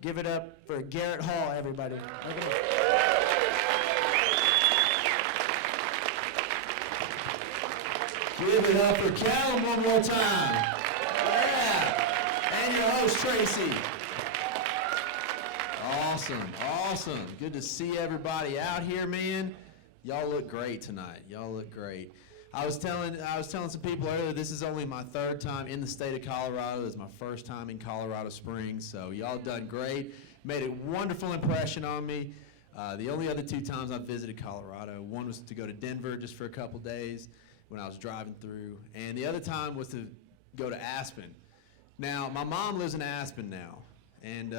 Give it up for Garrett Hall, everybody. Give it up for Callum one more time. Yeah. And your host, Tracy. Awesome. Good to see everybody out here, man. Y'all look great tonight. Y'all look great. I was telling some people earlier, this is only my third time in the state of Colorado. This is my first time in Colorado Springs, so y'all done great. Made a wonderful impression on me. The only other 2 times I've visited Colorado, one was to go to Denver just for a couple days when I was driving through, and the other time was to go to Aspen. Now, my mom lives in Aspen now, and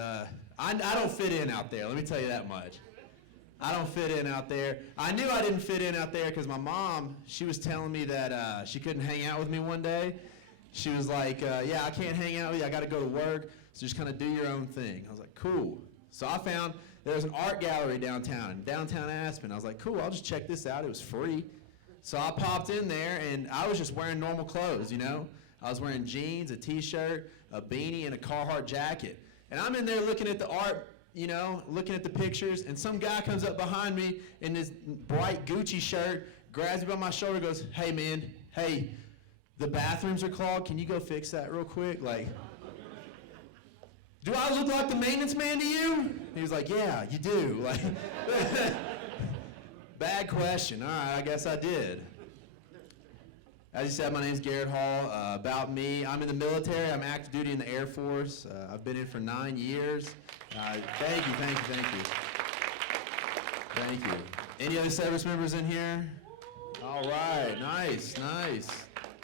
I don't fit in out there, let me tell you that much. I don't fit in out there. I knew I didn't fit in out there because my mom, she was telling me that she couldn't hang out with me one day. She was like, yeah, I can't hang out with you. I got to go to work, so just kind of do your own thing. I was like, cool. So I found there was an art gallery downtown Aspen. I was like, cool, I'll just check this out. It was free. So I popped in there, and I was just wearing normal clothes, you know. I was wearing jeans, a T-shirt, a beanie, and a Carhartt jacket. And I'm in there looking at the art, you know, looking at the pictures, and some guy comes up behind me in this bright Gucci shirt, grabs me by my shoulder, goes, hey, man, hey, the bathrooms are clogged. Can you go fix that real quick? Like, do I look like the maintenance man to you? He was like, yeah, you do. Like, bad question. All right, I guess I did. As you said, my name's Garrett Hall. About me, I'm in the military. I'm active duty in the Air Force. I've been in for 9 years. Thank you. Any other service members in here? All right, nice.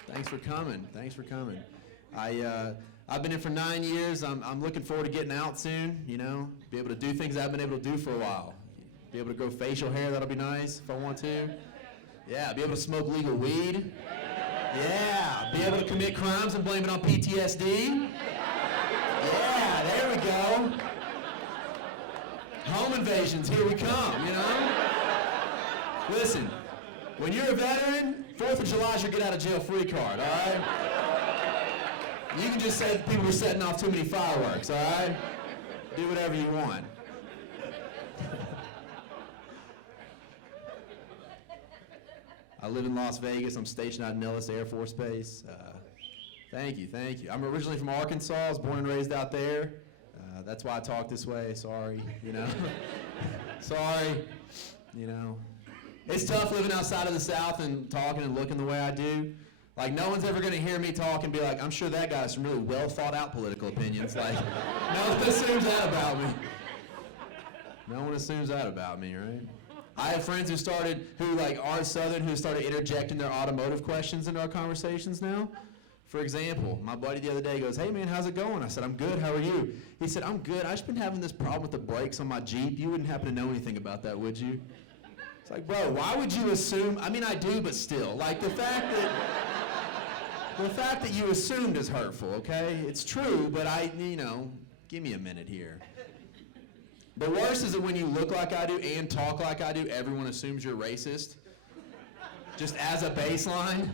Thanks for coming. I've been in for 9 years. I'm looking forward to getting out soon, you know, be able to do things I haven't been able to do for a while. Be able to grow facial hair, that'll be nice if I want to. Yeah, be able to smoke legal weed. Yeah, be able to commit crimes and blame it on PTSD. Yeah, there we go. Home invasions, here we come, you know? Listen, when you're a veteran, 4th of July is your get out of jail free card, all right? You can just say that people were setting off too many fireworks, all right? Do whatever you want. I live in Las Vegas. I'm stationed out in Nellis Air Force Base. Thank you. I'm originally from Arkansas. I was born and raised out there. That's why I talk this way. Sorry, you know. Sorry, you know. It's tough living outside of the South and talking and looking the way I do. Like, no one's ever going to hear me talk and be like, I'm sure that guy has some really well thought out political opinions. Like, no one assumes that about me. No one assumes that about me, right? I have friends who like are Southern, who started interjecting their automotive questions into our conversations now. For example, my buddy the other day goes, hey man, how's it going? I said, I'm good, how are you? He said, I'm good, I've just been having this problem with the brakes on my Jeep. You wouldn't happen to know anything about that, would you? It's like, bro, why would you assume? I mean, I do, but still. Like, the fact that you assumed is hurtful, okay? It's true, but give me a minute here. The worst is that when you look like I do and talk like I do, everyone assumes you're racist, just as a baseline.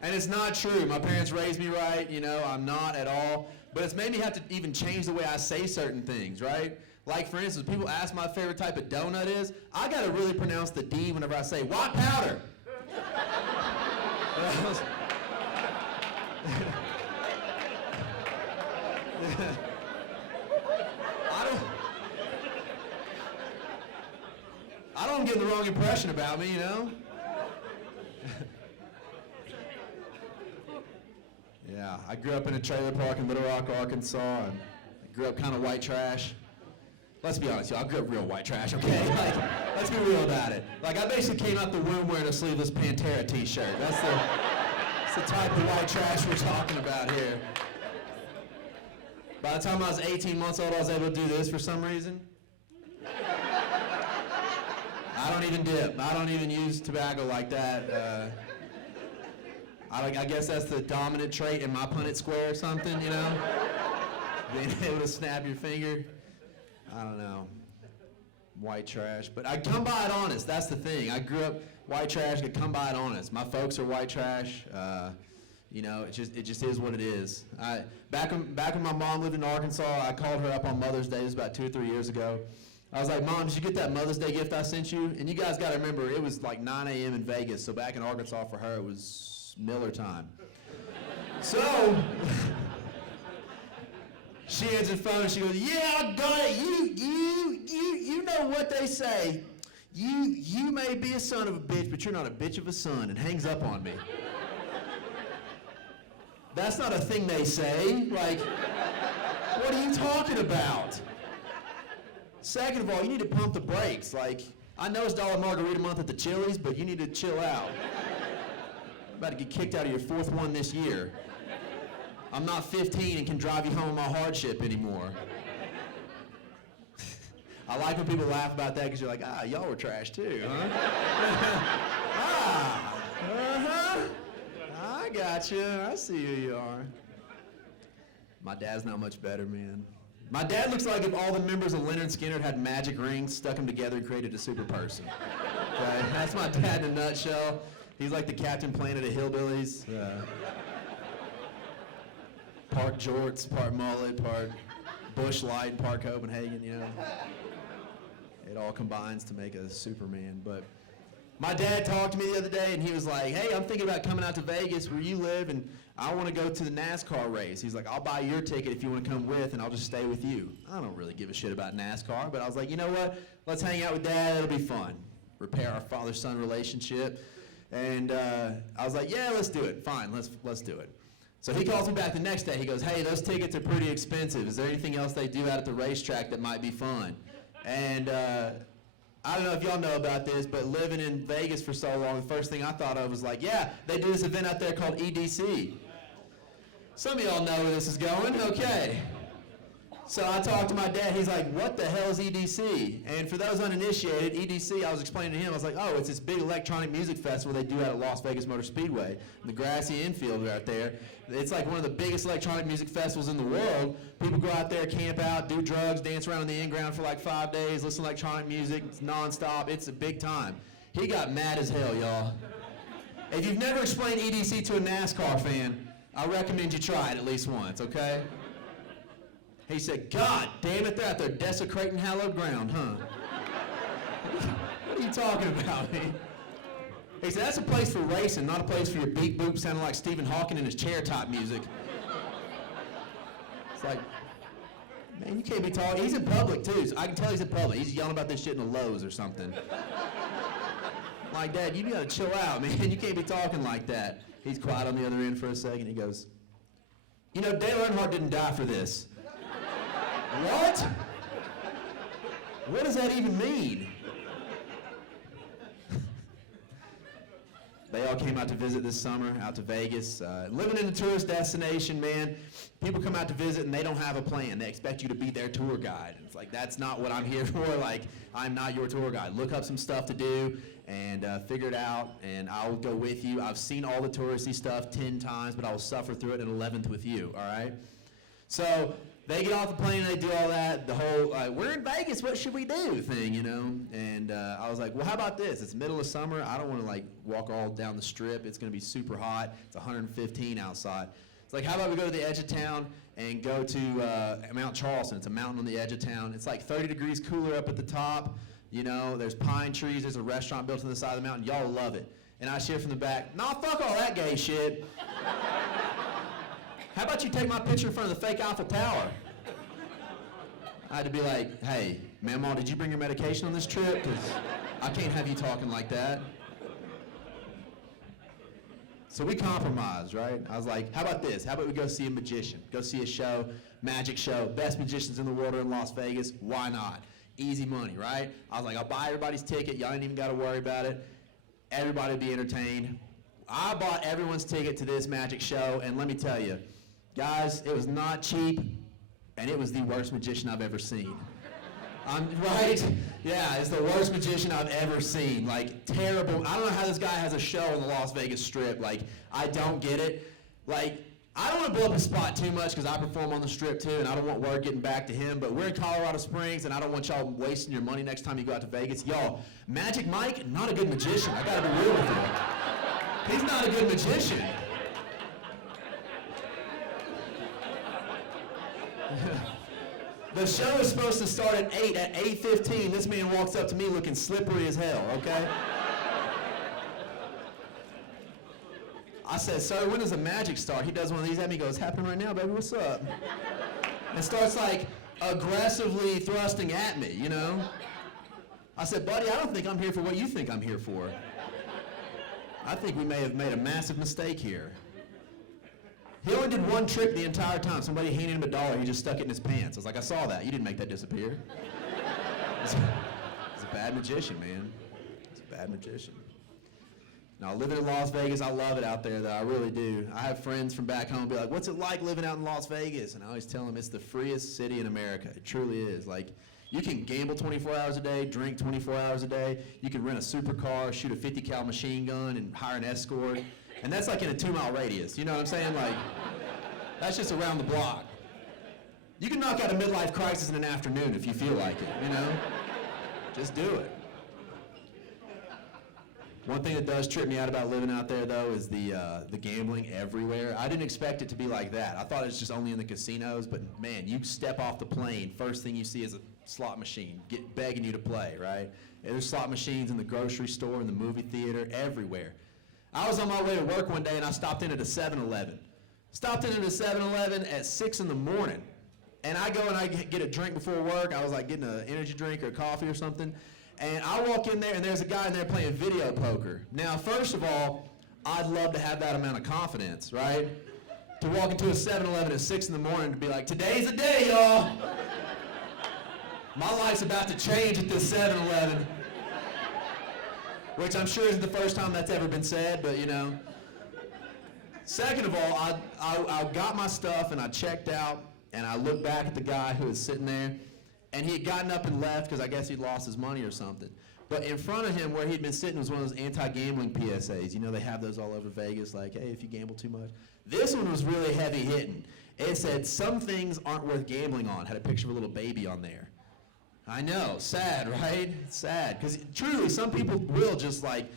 And it's not true. My parents raised me right, you know, I'm not at all. But it's made me have to even change the way I say certain things, right? Like, for instance, people ask my favorite type of donut is, I gotta really pronounce the D whenever I say white powder. I don't get the wrong impression about me, you know? Yeah, I grew up in a trailer park in Little Rock, Arkansas, and I grew up kind of white trash. Let's be honest, y'all, I grew up real white trash, okay? Like, let's be real about it. Like, I basically came out the womb wearing a sleeveless Pantera t-shirt. That's the type of white trash we're talking about here. By the time I was 18 months old, I was able to do this for some reason. I don't even dip. I don't even use tobacco like that. I guess that's the dominant trait in my Punnett square or something, you know? Being able to snap your finger. I don't know. White trash. But I come by it honest. That's the thing. I grew up white trash. I come by it honest. My folks are white trash. You know, it just is what it is. Back when my mom lived in Arkansas, I called her up on Mother's Day. It was about 2 or 3 years ago. I was like, Mom, did you get that Mother's Day gift I sent you? And you guys got to remember, it was like 9 a.m. in Vegas, so back in Arkansas for her, it was Miller time. So she answered the phone and she goes, yeah, I got it. You know what they say. You may be a son of a bitch, but you're not a bitch of a son, and hangs up on me. That's not a thing they say. Like, what are you talking about? Second of all, you need to pump the brakes. Like, I know it's $1 margarita month at the Chili's, but you need to chill out. I'm about to get kicked out of your 4th one this year. I'm not 15 and can drive you home on my hardship anymore. I like when people laugh about that because you're like, y'all were trash too, huh? Uh-huh. I got you. I see who you are. My dad's not much better, man. My dad looks like if all the members of Leonard Skinner had magic rings, stuck them together, and created a super person. Okay? That's my dad in a nutshell. He's like the Captain Planet of hillbillies. Part jorts, part mullet, part Bush Light, part Copenhagen, you know. It all combines to make a Superman. But my dad talked to me the other day, and he was like, hey, I'm thinking about coming out to Vegas where you live, and I want to go to the NASCAR race. He's like, I'll buy your ticket if you want to come with, and I'll just stay with you. I don't really give a shit about NASCAR, but I was like, you know what? Let's hang out with Dad. It'll be fun. Repair our father-son relationship. And I was like, yeah, let's do it. Fine, let's do it. So he calls me back the next day. He goes, hey, those tickets are pretty expensive. Is there anything else they do out at the racetrack that might be fun? And I don't know if y'all know about this, but living in Vegas for so long, the first thing I thought of was like, yeah, they do this event out there called EDC. Some of y'all know where this is going. Okay. So I talked to my dad. He's like, what the hell is EDC? And for those uninitiated, EDC, I was explaining to him, I was like, oh, it's this big electronic music festival they do out at Las Vegas Motor Speedway, the grassy infield right there. It's like one of the biggest electronic music festivals in the world. People go out there, camp out, do drugs, dance around in the in-ground for like 5 days, listen to electronic music. It's nonstop. It's a big time. He got mad as hell, y'all. If you've never explained EDC to a NASCAR fan, I recommend you try it at least once, okay? He said, God damn it, they're out there desecrating hallowed ground, huh? What are you talking about, man? He said, that's a place for racing, not a place for your beat boop sounding like Stephen Hawking and his chair top music. It's like, man, you can't be talking. He's in public, too. So I can tell he's in public. He's yelling about this shit in the Lowe's or something. I'm like, Dad, you gotta chill out, man. You can't be talking like that. He's quiet on the other end for a second. He goes, you know, Dale Earnhardt didn't die for this. What? What does that even mean? They all came out to visit this summer, out to Vegas. Living in a tourist destination, man, people come out to visit and they don't have a plan. They expect you to be their tour guide. It's like, that's not what I'm here for. Like, I'm not your tour guide. Look up some stuff to do and figure it out, and I'll go with you. I've seen all the touristy stuff 10 times, but I will suffer through it an 11th with you, all right? So they get off the plane and they do all that, the whole, we're in Vegas, what should we do thing, you know? And I was like, well, how about this? It's middle of summer. I don't want to, like, walk all down the strip. It's going to be super hot. It's 115 outside. It's like, how about we go to the edge of town and go to Mount Charleston. It's a mountain on the edge of town. It's like 30 degrees cooler up at the top. You know, there's pine trees. There's a restaurant built on the side of the mountain. Y'all love it. And I share from the back, nah, fuck all that gay shit. How about you take my picture in front of the fake Eiffel Tower? I had to be like, hey, Mamaw, did you bring your medication on this trip? Because I can't have you talking like that. So we compromised, right? I was like, how about this? How about we go see a magician? Go see a show, magic show. Best magicians in the world are in Las Vegas. Why not? Easy money, right? I was like, I'll buy everybody's ticket. Y'all ain't even got to worry about it. Everybody will be entertained. I bought everyone's ticket to this magic show, and let me tell you, guys, it was not cheap, and it was the worst magician I've ever seen. Right? Yeah, it's the worst magician I've ever seen. Like, terrible. I don't know how this guy has a show on the Las Vegas Strip. Like, I don't get it. Like, I don't want to blow up his spot too much because I perform on the Strip too, and I don't want word getting back to him, but we're in Colorado Springs, and I don't want y'all wasting your money next time you go out to Vegas. Y'all, Magic Mike, not a good magician. I got to be real with you. He's not a good magician. The show is supposed to start at 8. At 8:15, this man walks up to me looking slippery as hell, okay? I said, sir, when does the magic start? He does one of these at me, goes, happening right now, baby, what's up? And starts like aggressively thrusting at me, you know? I said, buddy, I don't think I'm here for what you think I'm here for. I think we may have made a massive mistake here. He only did one trick the entire time. Somebody handed him $1, he just stuck it in his pants. I was like, I saw that. You didn't make that disappear. He's a bad magician, man. He's a bad magician. Now, living in Las Vegas, I love it out there, though. I really do. I have friends from back home be like, what's it like living out in Las Vegas? And I always tell them it's the freest city in America. It truly is. Like, you can gamble 24 hours a day, drink 24 hours a day. You can rent a supercar, shoot a 50 cal machine gun, and hire an escort. And that's like in a 2-mile radius. You know what I'm saying? Like, that's just around the block. You can knock out a midlife crisis in an afternoon if you feel like it, you know? Just do it. One thing that does trip me out about living out there, though, is the gambling everywhere. I didn't expect it to be like that. I thought it was just only in the casinos, but man, you step off the plane, first thing you see is a slot machine begging you to play, right? And there's slot machines in the grocery store, in the movie theater, everywhere. I was on my way to work one day, and I stopped in at a 7-Eleven. Stopped in at a 7-Eleven at 6 in the morning. And I go and I get a drink before work. I was like getting an energy drink or coffee or something. And I walk in there, and there's a guy in there playing video poker. Now, first of all, I'd love to have that amount of confidence, right? To walk into a 7-Eleven at 6 in the morning to be like, today's the day, y'all. My life's about to change at this 7-Eleven. Which I'm sure isn't the first time that's ever been said, but you know. Second of all, I got my stuff, and I checked out, and I looked back at the guy who was sitting there. And he had gotten up and left because I guess he'd lost his money or something. But in front of him, where he'd been sitting, was one of those anti-gambling PSAs. You know, they have those all over Vegas, like, hey, if you gamble too much. This one was really heavy hitting. It said, some things aren't worth gambling on. Had a picture of a little baby on there. I know, sad, right? Sad. Because truly, some people will just like,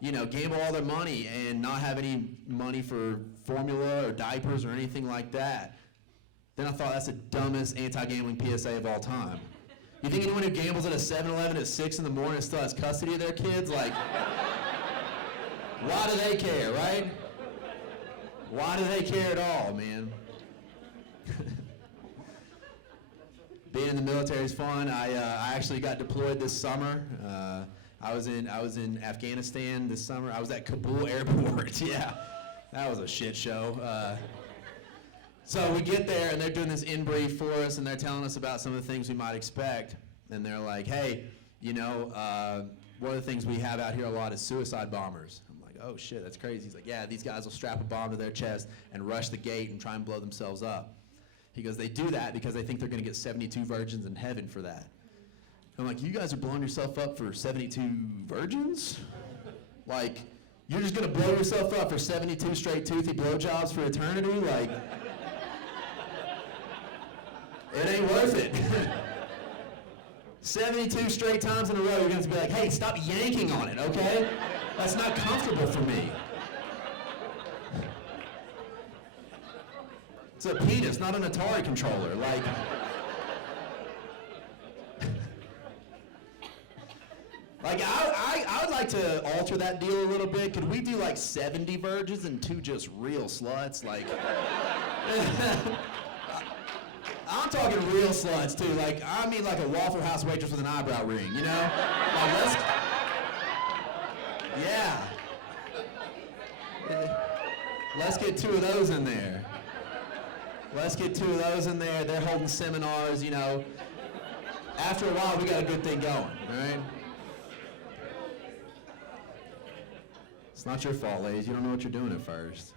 you know, gamble all their money and not have any money for formula or diapers or anything like that. Then I thought, that's the dumbest anti-gambling PSA of all time. You think anyone who gambles at a 7-Eleven at 6 in the morning still has custody of their kids? Like, why do they care, right? Why do they care at all, man? Being in the military is fun. I actually got deployed this summer. I was in Afghanistan this summer. I was at Kabul Airport. Yeah, that was a shit show. So we get there, and they're doing this in-brief for us, and they're telling us about some of the things we might expect. And they're like, hey, you know, one of the things we have out here a lot is suicide bombers. I'm like, oh, shit, that's crazy. He's like, yeah, these guys will strap a bomb to their chest and rush the gate and try and blow themselves up. He goes, they do that because they think they're going to get 72 virgins in heaven for that. I'm like, you guys are blowing yourself up for 72 virgins? Like, you're just going to blow yourself up for 72 straight toothy blowjobs for eternity? Like... It ain't worth it. 72 straight times in a row, you're going to be like, hey, stop yanking on it, okay? That's not comfortable for me. It's a penis, not an Atari controller. Like, I would like to alter that deal a little bit. Could we do like 70 virgins and 2 just real sluts? Like... I'm talking real sluts too. Like, I mean like a Waffle House waitress with an eyebrow ring, you know? Like, let's get 2 of those in there. Let's get 2 of those in there. They're holding seminars, you know. After a while, we got a good thing going, all right? It's not your fault, ladies. You don't know what you're doing at first.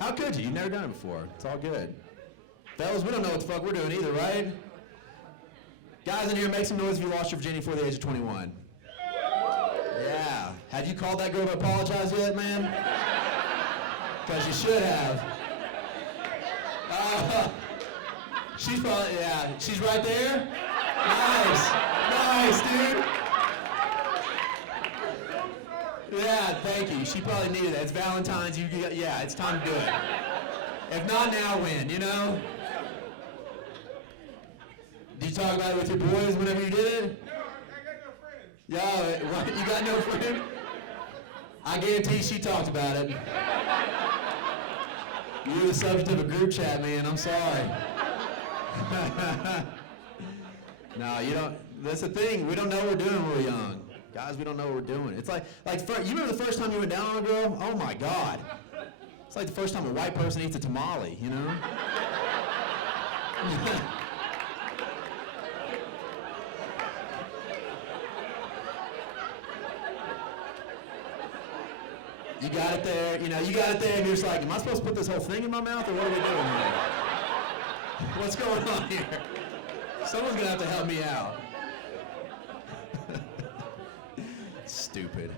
How could you? You've never done it before. It's all good. Fellas, we don't know what the fuck we're doing either, right? Guys in here, make some noise if you lost your virginity before the age of 21. Yeah. Have you called that girl to apologize yet, man? Because you should have. She's probably, yeah, she's right there. Nice. Nice, dude. Yeah, thank you. She probably needed that. It's Valentine's. Yeah, it's time to do it. If not now, when, you know? you talk about it with your boys whenever you did it? No, I got no friends. Yeah, what? You got no friend? I guarantee she talked about it. You're the subject of a group chat, man. I'm sorry. No, you don't. That's the thing. We don't know what we're doing when we're young. Guys, we don't know what we're doing. It's like you remember the first time you went down on a girl? Oh, my God. It's like the first time a white person eats a tamale, you know? You got it there, you got it there, and you're just like, am I supposed to put this whole thing in my mouth, or what are we doing here? What's going on here? Someone's gonna have to help me out. Stupid.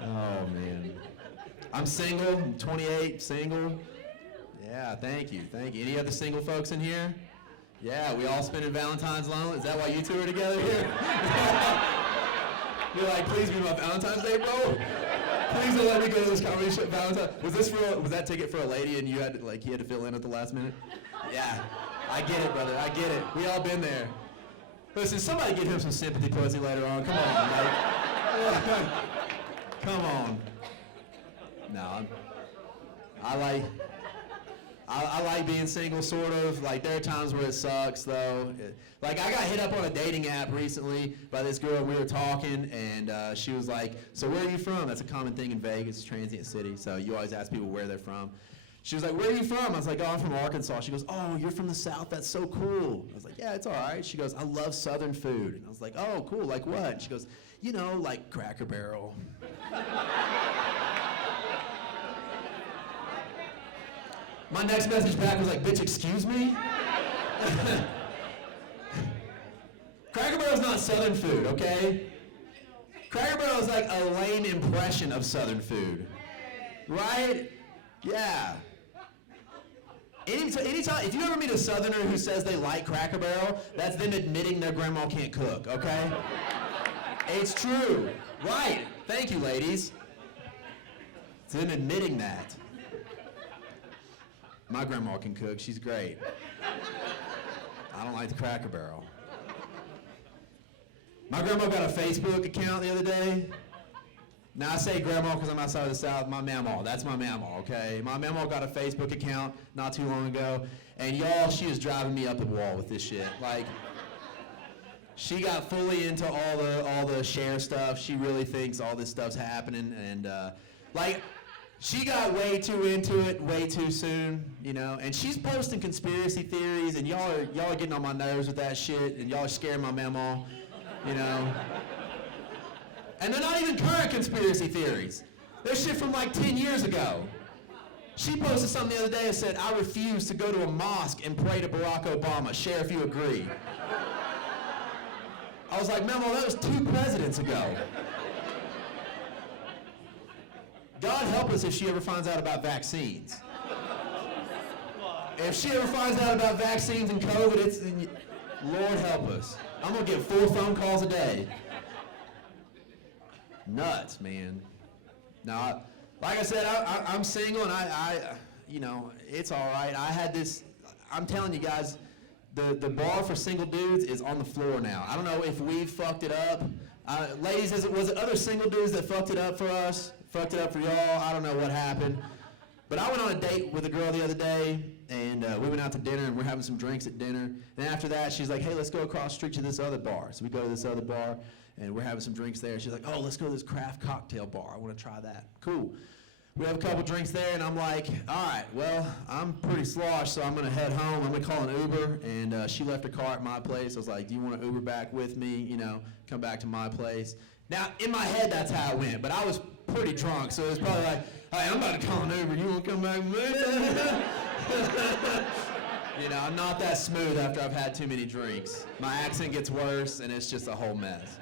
Oh, man. I'm single, I'm 28, single. Yeah, thank you. Any other single folks in here? Yeah, we all spending Valentine's lonely. Is that why you two are together here? You're like, please be my Valentine's Day, bro. Please don't let me go to this comedy show. Valentine's. Was that ticket for a lady and you had to fill in at the last minute? Yeah, I get it, brother. I get it. We all been there. Listen, somebody give him some sympathy pussy later on. Come on, like, come on. No, I like being single, sort of. Like, there are times where it sucks, though. Like, I got hit up on a dating app recently by this girl. We were talking, and she was like, so where are you from? That's a common thing in Vegas, transient city, so you always ask people where they're from. She was like, where are you from? I was like, oh, I'm from Arkansas. She goes, oh, you're from the South? That's so cool. I was like, yeah, it's all right. She goes, I love Southern food. And I was like, oh, cool, like what? And she goes, like Cracker Barrel. My next message back was like, bitch, excuse me? Cracker Barrel's not Southern food, okay? Cracker Barrel is like a lame impression of Southern food. Right? Yeah. Anytime, if you ever meet a Southerner who says they like Cracker Barrel, that's them admitting their grandma can't cook, okay? It's true. Right. Thank you, ladies. It's them admitting that. My grandma can cook. She's great. I don't like the Cracker Barrel. My grandma got a Facebook account the other day. Now, I say grandma because I'm outside of the South. My mamaw. That's my mamaw, okay? My mamaw got a Facebook account not too long ago. And y'all, she is driving me up the wall with this shit. Like, she got fully into all the share stuff. She really thinks all this stuff's happening. And, she got way too into it way too soon, and she's posting conspiracy theories, and y'all are getting on my nerves with that shit, and y'all are scaring my mamaw, And they're not even current conspiracy theories. They're shit from like 10 years ago. She posted something the other day that said, I refuse to go to a mosque and pray to Barack Obama. Share if you agree. I was like, mamaw, that was 2 presidents ago. God help us if she ever finds out about vaccines. If she ever finds out about vaccines and COVID, Lord help us. I'm going to get 4 phone calls a day. Nuts, man. Now, like I said, I'm single, and I it's all right. I had this, I'm telling you guys, the bar for single dudes is on the floor now. I don't know if we fucked it up. Ladies, was it other single dudes that fucked it up for us? Fucked it up for y'all? I don't know what happened. But I went on a date with a girl the other day, and we went out to dinner, and we're having some drinks at dinner. And after that, she's like, hey, let's go across the street to this other bar. So we go to this other bar, and we're having some drinks there. She's like, oh, let's go to this craft cocktail bar. I want to try that. Cool. We have a couple drinks there, and I'm like, all right, well, I'm pretty sloshed, so I'm going to head home. I'm going to call an Uber, and she left her car at my place. I was like, do you want to Uber back with me, come back to my place? Now, in my head, that's how it went, but I was pretty drunk, so it was probably like, hey, I'm about to call an Uber. You want to come back with me? I'm not that smooth after I've had too many drinks. My accent gets worse, and it's just a whole mess.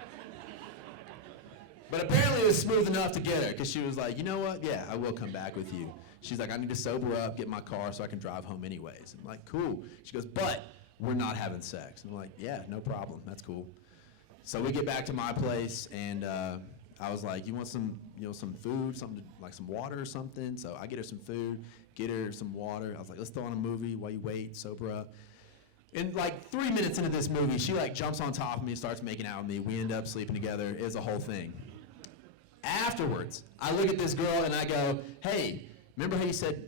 But apparently it was smooth enough to get her, because she was like, you know what? Yeah, I will come back with you. She's like, I need to sober up, get my car so I can drive home anyways. I'm like, cool. She goes, but we're not having sex. And I'm like, yeah, no problem. That's cool. So we get back to my place, and I was like, you want some, some food, something like some water or something? So I get her some food, get her some water. I was like, let's throw on a movie while you wait, sober up. And like 3 minutes into this movie, she like jumps on top of me and starts making out with me. We end up sleeping together. It was a whole thing. Afterwards, I look at this girl and I go, hey, remember how you said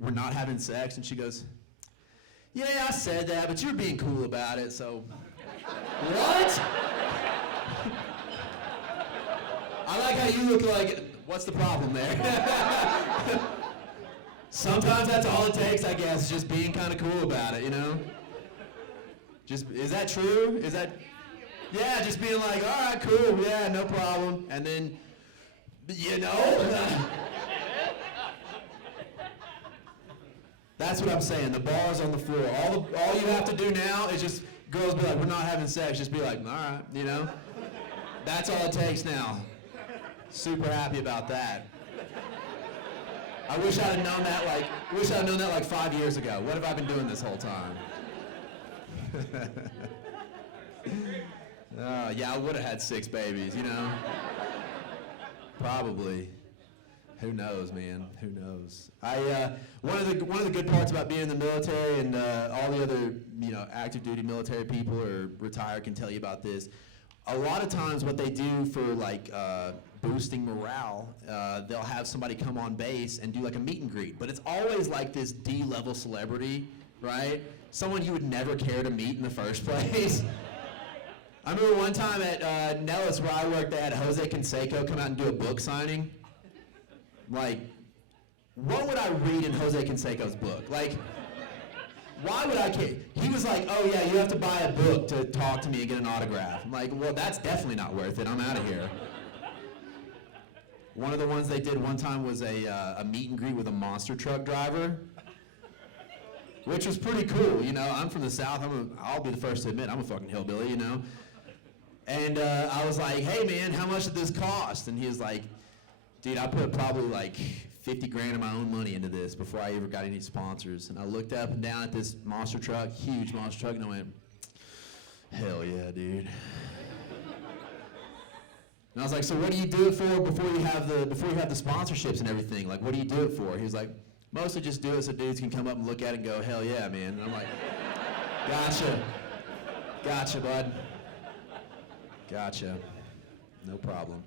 we're not having sex? And she goes, yeah, I said that, but you're being cool about it, so. What? I like how you look like, what's the problem there? Sometimes that's all it takes, I guess, just being kind of cool about it, Just, is that true? Is that, yeah, just being like, all right, cool, yeah, no problem. And then, that's what I'm saying. The bar's on the floor. All you have to do now is just, girls be like, we're not having sex. Just be like, all right, That's all it takes now. Super happy about that. I wish I'd have known that like 5 years ago. What have I been doing this whole time? Yeah, I would have had 6 babies, Probably. Who knows, man? Who knows? One of the good parts about being in the military, and all the other active duty military people or retired can tell you about this. A lot of times, what they do for like boosting morale, they'll have somebody come on base and do like a meet and greet. But it's always like this D-level celebrity, right? Someone you would never care to meet in the first place. I remember one time at Nellis, where I worked, they had Jose Canseco come out and do a book signing. Like, what would I read in Jose Canseco's book? Like, why would I care? He was like, oh yeah, you have to buy a book to talk to me and get an autograph. I'm like, well, that's definitely not worth it. I'm out of here. One of the ones they did one time was a meet and greet with a monster truck driver, which was pretty cool. I'm from the South. I'll be the first to admit I'm a fucking hillbilly, And I was like, hey man, how much did this cost? And he was like, dude, I put probably like 50 grand of my own money into this before I ever got any sponsors. And I looked up and down at this monster truck, huge monster truck, and I went, hell yeah, dude. And I was like, so what do you do it for before you have the sponsorships and everything? Like, what do you do it for? He was like, mostly just do it so dudes can come up and look at it and go, hell yeah, man. And I'm like, gotcha, bud. Gotcha. No problem.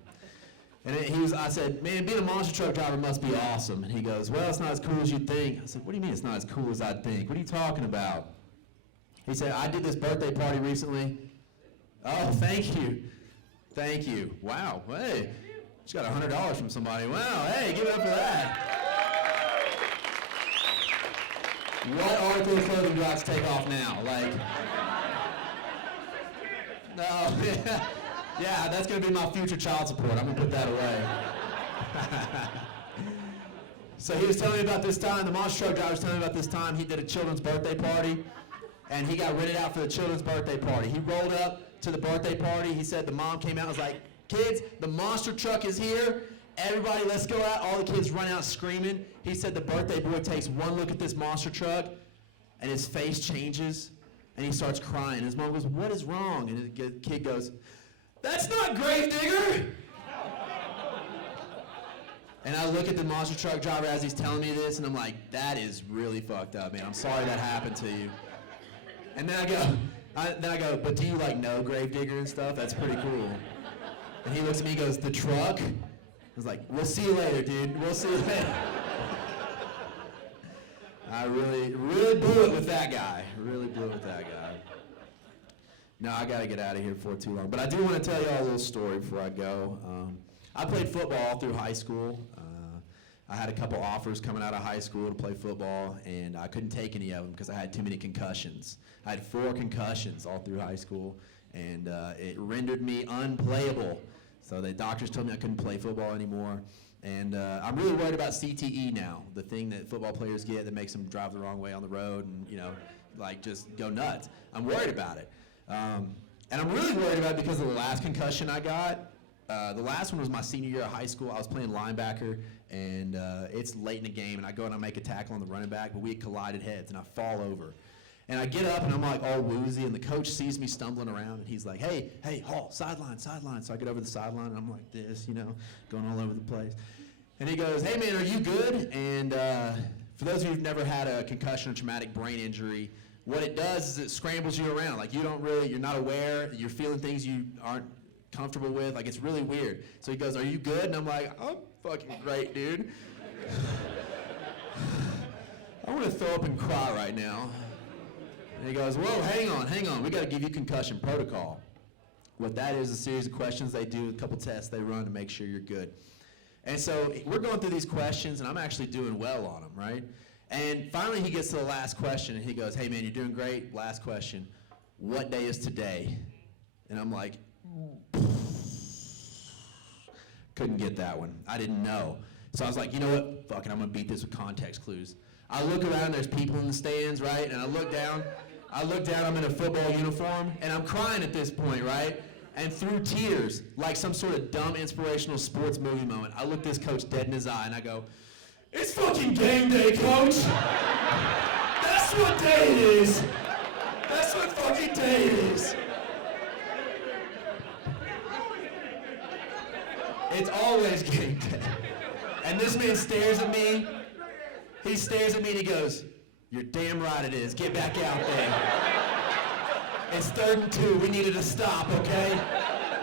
And I said, man, being a monster truck driver must be awesome. And he goes, well, it's not as cool as you'd think. I said, what do you mean it's not as cool as I'd think? What are you talking about? He said, I did this birthday party recently. Oh, thank you. Thank you. Wow. Hey, just got $100 from somebody. Wow. Hey, give it up for that. What article of clothing do I have to take off now? Like, no. Yeah, that's going to be my future child support. I'm going to put that away. So he was telling me about this time, the monster truck driver was telling me about this time he did a children's birthday party, and he got rented out for the children's birthday party. He rolled up to the birthday party. He said the mom came out and was like, kids, the monster truck is here. Everybody, let's go out. All the kids run out screaming. He said the birthday boy takes one look at this monster truck, and his face changes, and he starts crying. His mom goes, what is wrong? And the kid goes, that's not Gravedigger! And I look at the monster truck driver as he's telling me this, and I'm like, that is really fucked up, man. I'm sorry that happened to you. And then I go, but do you like know Gravedigger and stuff? That's pretty cool. And he looks at me and goes, the truck? I was like, we'll see you later, dude. We'll see you later. I really blew it with that guy. Really blew it with that guy. No, I got to get out of here before too long. But I do want to tell you all a little story before I go. I played football all through high school. I had a couple offers coming out of high school to play football, and I couldn't take any of them because I had too many concussions. I had 4 concussions all through high school, and it rendered me unplayable. So the doctors told me I couldn't play football anymore. And I'm really worried about CTE now, the thing that football players get that makes them drive the wrong way on the road and, like just go nuts. I'm worried about it. And I'm really worried about it because of the last concussion I got. The last one was my senior year of high school. I was playing linebacker, and it's late in the game, and I go and I make a tackle on the running back, but we had collided heads, and I fall over. And I get up, and I'm like all woozy, and the coach sees me stumbling around, and he's like, hey, Hall, sideline, sideline. So I get over the sideline, and I'm like this, going all over the place. And he goes, hey, man, are you good? And for those of you who've never had a concussion or traumatic brain injury, what it does is it scrambles you around. Like, you're not aware, you're feeling things you aren't comfortable with. Like, it's really weird. So he goes, are you good? And I'm like, I'm fucking great, dude. I want to throw up and cry right now. And he goes, whoa, hang on. We got to give you concussion protocol. What that is a series of questions they do, a couple tests they run to make sure you're good. And so we're going through these questions, and I'm actually doing well on them, right? And finally he gets to the last question, and he goes, hey, man, you're doing great. Last question. What day is today? And I'm like, couldn't get that one. I didn't know. So I was like, you know what? Fuck it, I'm going to beat this with context clues. I look around, there's people in the stands, right? And I look down, I'm in a football uniform, and I'm crying at this point, right? And through tears, like some sort of dumb inspirational sports movie moment, I look this coach dead in his eye, and I go, it's fucking game day, coach! That's what day it is! That's what fucking day it is! It's always game day. And this man stares at me. He stares at me and he goes, you're damn right it is. Get back out there. It's 3rd and 2. We needed to stop, okay?